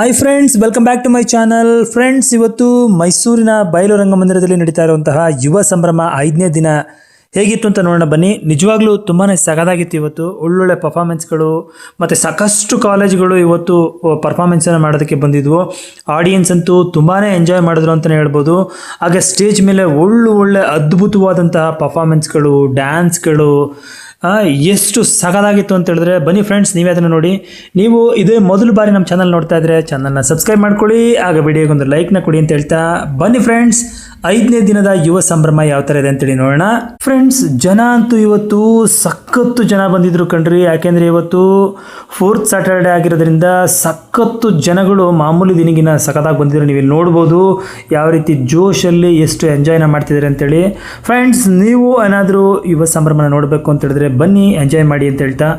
Hi friends welcome back to my channel friends ಇವತ್ತು ಮೈಸೂರಿನ ಬಯಲು ರಂಗಮಂದಿರದಲ್ಲಿ ನಡೀತಾ ಇರುವಂತಹ ಯುವ ಸಂಭ್ರಮ ಐದನೇ ದಿನ ಹೇಗಿತ್ತು ಅಂತ ನೋಡೋಣ ಬನ್ನಿ. ನಿಜವಾಗ್ಲೂ ತುಂಬಾ ಸಗದಾಗಿತ್ತು ಇವತ್ತು. ಒಳ್ಳೊಳ್ಳೆ ಪರ್ಫಾರ್ಮೆನ್ಸ್ಗಳು ಮತ್ತು ಸಾಕಷ್ಟು ಕಾಲೇಜ್ಗಳು ಇವತ್ತು ಪರ್ಫಾರ್ಮೆನ್ಸನ್ನು ಮಾಡೋದಕ್ಕೆ ಬಂದಿದ್ವು. ಆಡಿಯನ್ಸ್ ಅಂತೂ ತುಂಬಾ ಎಂಜಾಯ್ ಮಾಡಿದ್ರು ಅಂತಲೇ ಹೇಳ್ಬೋದು. ಹಾಗೆ ಸ್ಟೇಜ್ ಮೇಲೆ ಒಳ್ಳೊಳ್ಳೆ ಒಳ್ಳೆ ಅದ್ಭುತವಾದಂತಹ ಪರ್ಫಾರ್ಮೆನ್ಸ್ಗಳು ಡ್ಯಾನ್ಸ್ಗಳು ಎಷ್ಟು ಸಗದಾಗಿತ್ತು ಅಂತ ಹೇಳಿದ್ರೆ, ಬನ್ನಿ ಫ್ರೆಂಡ್ಸ್ ನೀವೇ ಅದನ್ನು ನೋಡಿ. ನೀವು ಇದೇ ಮೊದಲು ಬಾರಿ ನಮ್ಮ ಚಾನಲ್ ನೋಡ್ತಾ ಇದ್ರೆ ಚಾನಲ್ನ ಸಬ್ಸ್ಕ್ರೈಬ್ ಮಾಡ್ಕೊಳ್ಳಿ, ಆಗ ವಿಡಿಯೋಗೊಂದು ಲೈಕ್ನ ಕೊಡಿ ಅಂತ ಹೇಳ್ತಾ, ಬನ್ನಿ ಫ್ರೆಂಡ್ಸ್ ಐದನೇ ದಿನದ ಯುವ ಸಂಭ್ರಮ ಯಾವ ಥರ ಇದೆ ಅಂತೇಳಿ ನೋಡೋಣ. ಫ್ರೆಂಡ್ಸ್ ಜನ ಅಂತೂ ಇವತ್ತು ಸಖತ್ತು ಜನ ಬಂದಿದ್ರು ಕಣ್ರಿ. ಯಾಕೆಂದ್ರೆ ಇವತ್ತು ಫೋರ್ತ್ ಸ್ಯಾಟರ್ಡೇ ಆಗಿರೋದ್ರಿಂದ ಸಖತ್ತು ಜನಗಳು ಮಾಮೂಲಿ ದಿನಗಿನ ಸಖತ್ತಾಗಿ ಬಂದಿದ್ರು. ನೀವು ಇಲ್ಲಿ ನೋಡ್ಬೋದು ಯಾವ ರೀತಿ ಜೋಶಲ್ಲಿ ಎಷ್ಟು ಎಂಜಾಯ್ನ ಮಾಡ್ತಿದ್ದಾರೆ ಅಂತೇಳಿ. ಫ್ರೆಂಡ್ಸ್ ನೀವು ಏನಾದರೂ ಯುವ ಸಂಭ್ರಮನ ನೋಡಬೇಕು ಅಂತ ಹೇಳಿದ್ರೆ ಬನ್ನಿ ಎಂಜಾಯ್ ಮಾಡಿ ಅಂತ ಹೇಳ್ತಾ.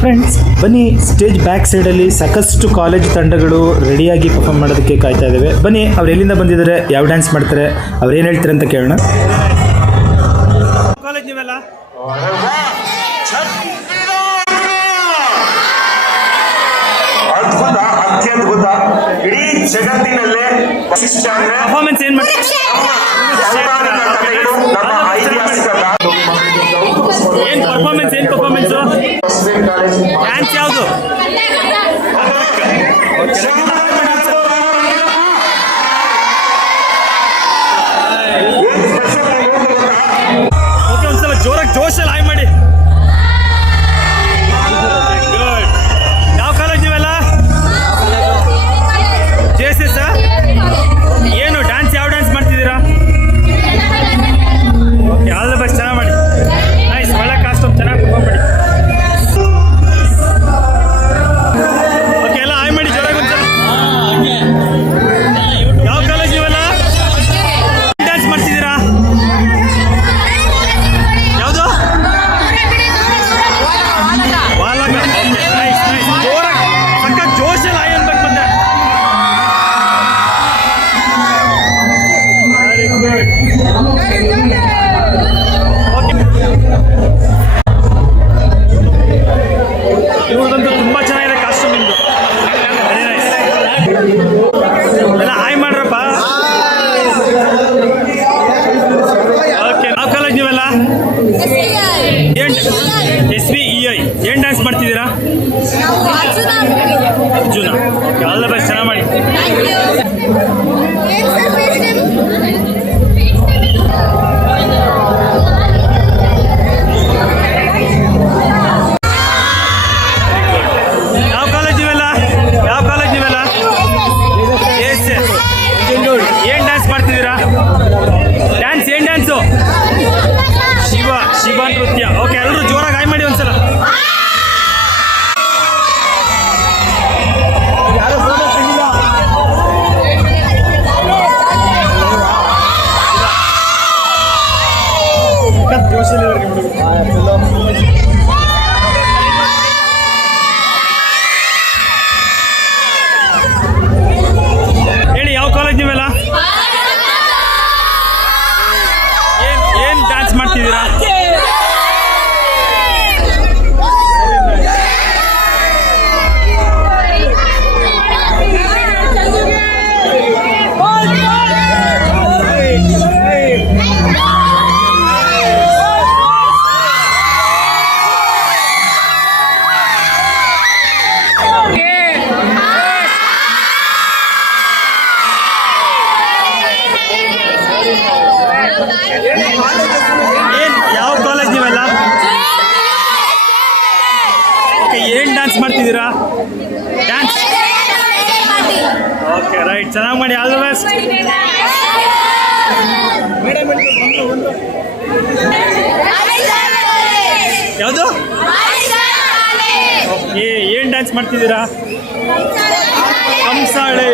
ಫ್ರೆಂಡ್ಸ್ ಬನ್ನಿ ಸ್ಟೇಜ್ ಬ್ಯಾಕ್ ಸೈಡಲ್ಲಿ ಸಾಕಷ್ಟು ಕಾಲೇಜ್ ತಂಡಗಳು ರೆಡಿಯಾಗಿ ಪರ್ಫಾರ್ಮ್ ಮಾಡೋದಕ್ಕೆ ಕಾಯ್ತಾ ಇದ್ದಾವೆ. ಬನ್ನಿ ಅವ್ರು ಎಲ್ಲಿಂದ ಬಂದಿದ್ದಾರೆ ಯಾವ ಡ್ಯಾನ್ಸ್ ಮಾಡ್ತಾರೆ ಅವ್ರು ಏನು ಹೇಳ್ತಾರೆ ಅಂತ ಕೇಳೋಣ. ಕಾಲೇಜ್ ನೀವೆಲ್ಲ? ಅದ್ಭುತ ಅತ್ಯದ್ಭುತ. ಇಡೀ ಜಗತ್ತಿನಲ್ಲೇ ಪರ್ಫಾರ್ಮೆನ್ಸ್ ಏನ್ ಮಾಡ್ತಾರೆ? ನಮ್ಮ ಪರ್ಫಾರ್ಮೆನ್ಸ್ ಏನ್ ಪರ್ಫಾರ್ಮೆನ್ಸ್ ಡ್ಯಾನ್ಸ್ ಯಾವುದು? ಚೆನ್ನಾಗಿ ಮಾಡಿ ಆಲ್ ದ ಬೆಸ್ಟ್ ಯಾವುದು? ಓಕೆ ಏನ್ ಡ್ಯಾನ್ಸ್ ಮಾಡ್ತಿದ್ದೀರಾ? ಕಂಸಾಳೆ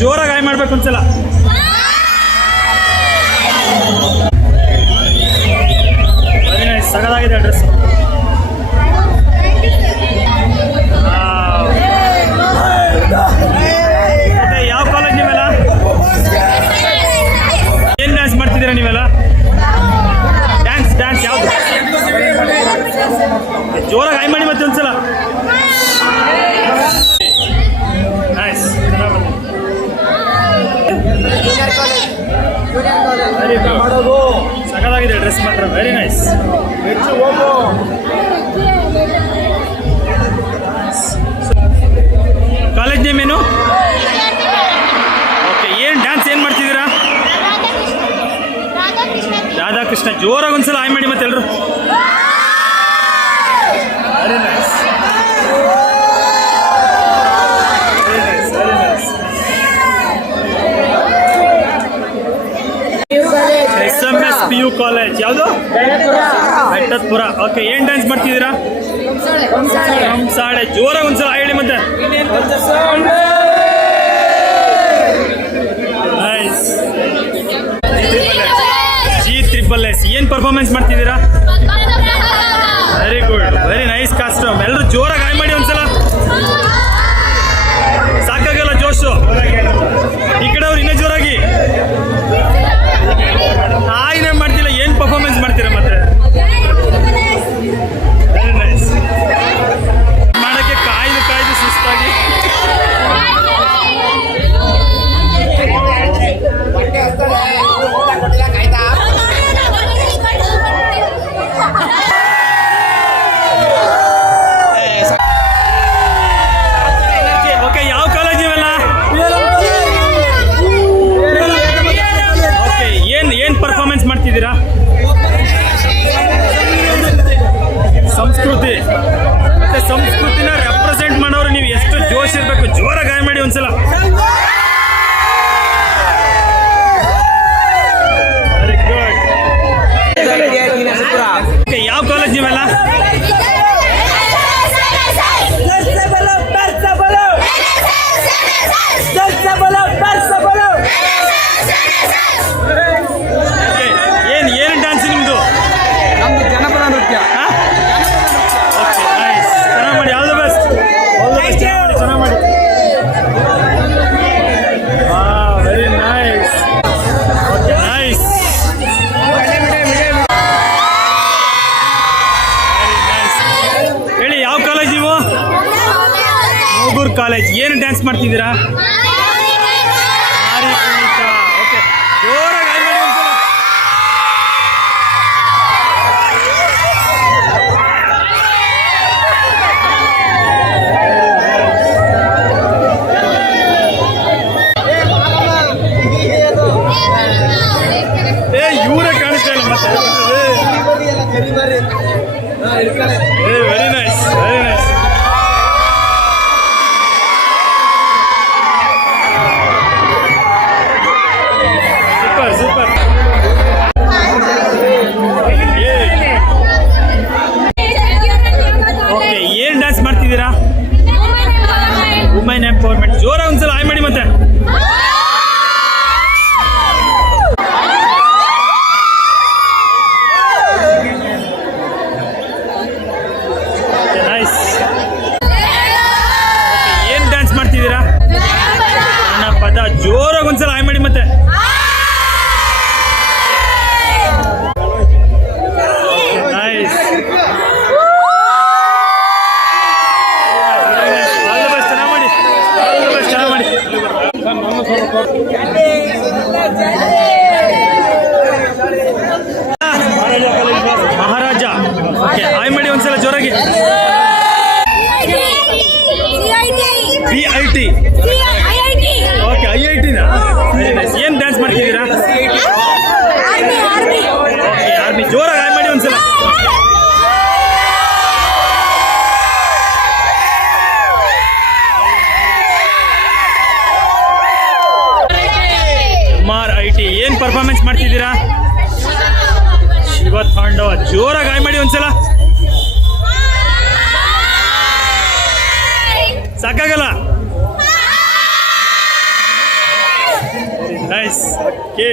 ಜೋರಾಗಿ ಆಯ್ ಮಾಡ್ಬೇಕು ಒಂದ್ಸಲ. ಸಗದಾಗಿದೆ ಡ್ರೆಸ್ ಮಾಡೋದು. ಸಕಲಾಗಿದೆ ಡ್ರೆಸ್ ಮಾತ್ರ. ವೆರಿ ನೈಸ್ ಕಾಲೇಜ್ ನೇಮ್ ಏನು? ಓಕೆ ಏನು ಡ್ಯಾನ್ಸ್ ಏನು ಮಾಡ್ತಿದ್ದೀರಾ? ರಾಧಾಕೃಷ್ಣ. ಜೋರಾಗಿ ಒಂದ್ಸಲ ಆಯ್ ಮಾಡಿ ಮತ್ತೆಲ್ಲರೂ ವೆರಿ ನೈಸ್ ಕಾಲೇಜ್ ಯಾವುದು? ಬೆಟ್ಟದಪುರ ಓಕೆ ಏನ್ ಡ್ಯಾನ್ಸ್ ಮಾಡ್ತಿದ್ದೀರಾ? ಹಂಸಾಳೆ ಜೋರ ಒಂದ್ಸಲ ಹೇಳಿ ಮತ್ತೆ. ಜಿ ತ್ರಿಪಲ್ ಎಸ್ ಏನ್ ಪರ್ಫಾರ್ಮೆನ್ಸ್ ಮಾಡ್ತಿದ್ದೀರಾ? ವೆರಿ ಗುಡ್ ಜೋರಾಗಿ ಗಾಯ ಮಾಡಿ ಒಂದ್ಸಲ. ಸಾಕಾಗಲ್ಲ? ನೈಸ್ ಓಕೆ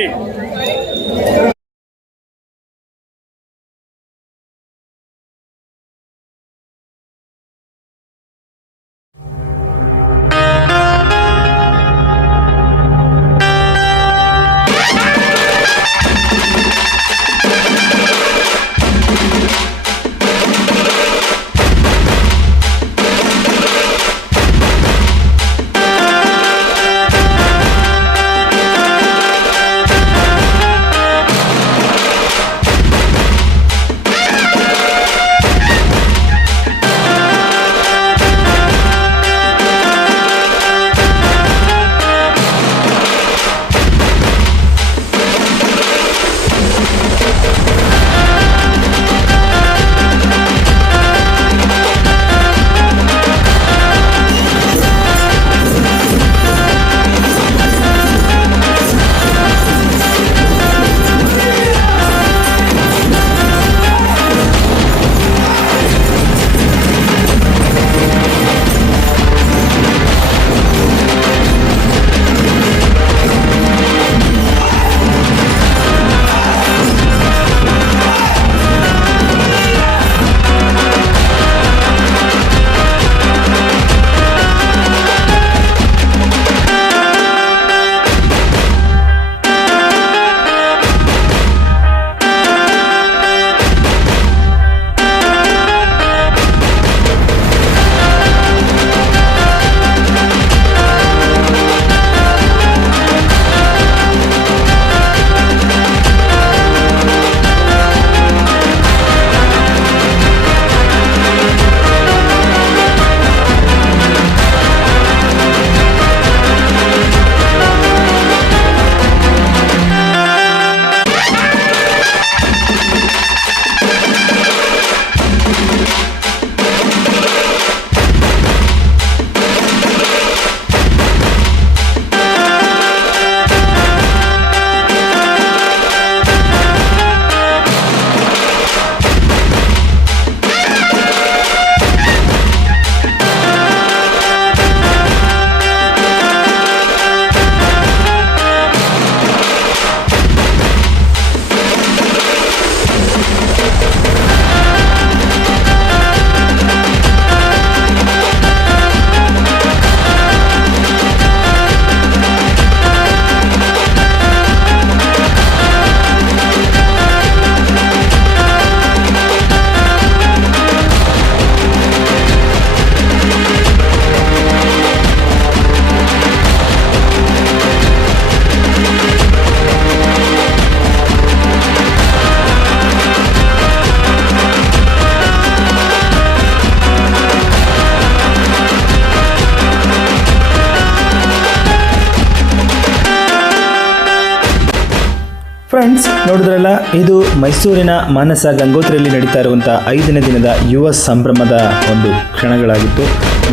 ಫ್ರೆಂಡ್ಸ್ ನೋಡಿದ್ರಲ್ಲ, ಇದು ಮೈಸೂರಿನ ಮಾನಸ ಗಂಗೋತ್ರಿಯಲ್ಲಿ ನಡೀತಾ ಇರುವಂಥ ಐದನೇ ದಿನದ ಯುವ ಸಂಭ್ರಮದ ಒಂದು ಕ್ಷಣಗಳಾಗಿತ್ತು.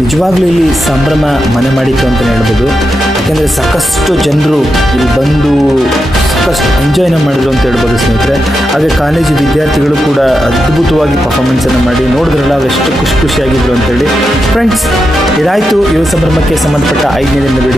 ನಿಜವಾಗ್ಲೂ ಇಲ್ಲಿ ಸಂಭ್ರಮ ಮನೆ ಮಾಡಿತ್ತು ಅಂತಲೇ ಹೇಳ್ಬೋದು. ಯಾಕೆಂದರೆ ಸಾಕಷ್ಟು ಜನರು ಇಲ್ಲಿ ಬಂದು ಸಾಕಷ್ಟು ಎಂಜಾಯ್ನ ಮಾಡಿದ್ರು ಅಂತ ಹೇಳ್ಬೋದು ಸ್ನೇಹಿತರೆ. ಹಾಗೆ ಕಾಲೇಜು ವಿದ್ಯಾರ್ಥಿಗಳು ಕೂಡ ಅದ್ಭುತವಾಗಿ ಪರ್ಫಾರ್ಮೆನ್ಸನ್ನು ಮಾಡಿ ನೋಡಿದ್ರಲ್ಲ ಎಷ್ಟು ಖುಷಿ ಖುಷಿಯಾಗಿದ್ರು ಅಂತೇಳಿ ಫ್ರೆಂಡ್ಸ್ ಇದಾಯಿತು ಯುವ ಸಂಭ್ರಮಕ್ಕೆ ಸಂಬಂಧಪಟ್ಟ ಐದನೇ ದಿನದ